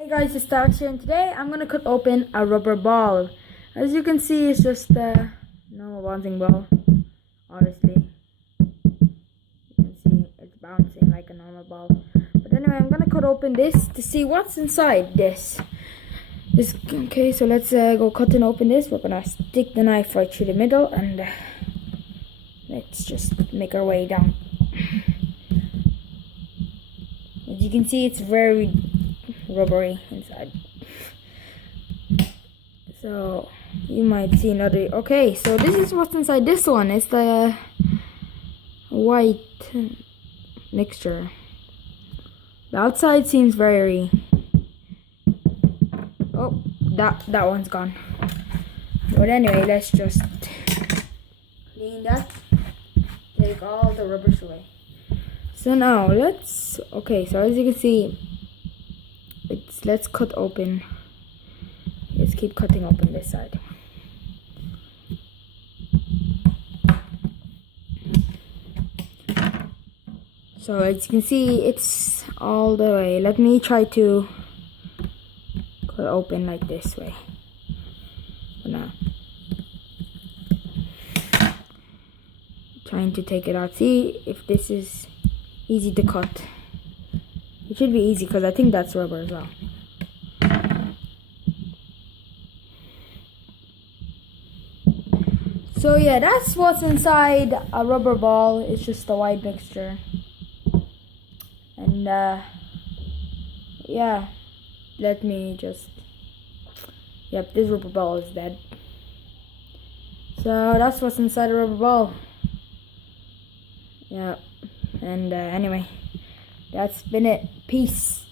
Hey guys, it's Alex here, and today I'm gonna cut open a rubber ball. As you can see, it's just a normal bouncing ball. Obviously, you can see it's bouncing like a normal ball. But anyway, I'm gonna cut open this to see what's inside this. Okay, so let's go cutting open this. We're gonna stick the knife right through the middle, and let's just make our way down. As you can see, it's very rubbery inside, so you might see another. Okay, so this is what's inside this one. It's the white mixture. The outside seems very that one's gone. But anyway, let's just clean that, take all the rubbish away. So now okay, so as you can see, let's cut open. Let's keep cutting open this side. So as you can see, it's all the way. Let me try to cut open like this way for now. Trying to take it out. See if this is easy to cut. It should be easy because I think that's rubber as well. So yeah, that's what's inside a rubber ball. It's just a white mixture. And yeah, let me just, yep, this rubber ball is dead. So that's what's inside a rubber ball. Yeah, and anyway, that's been it. Peace.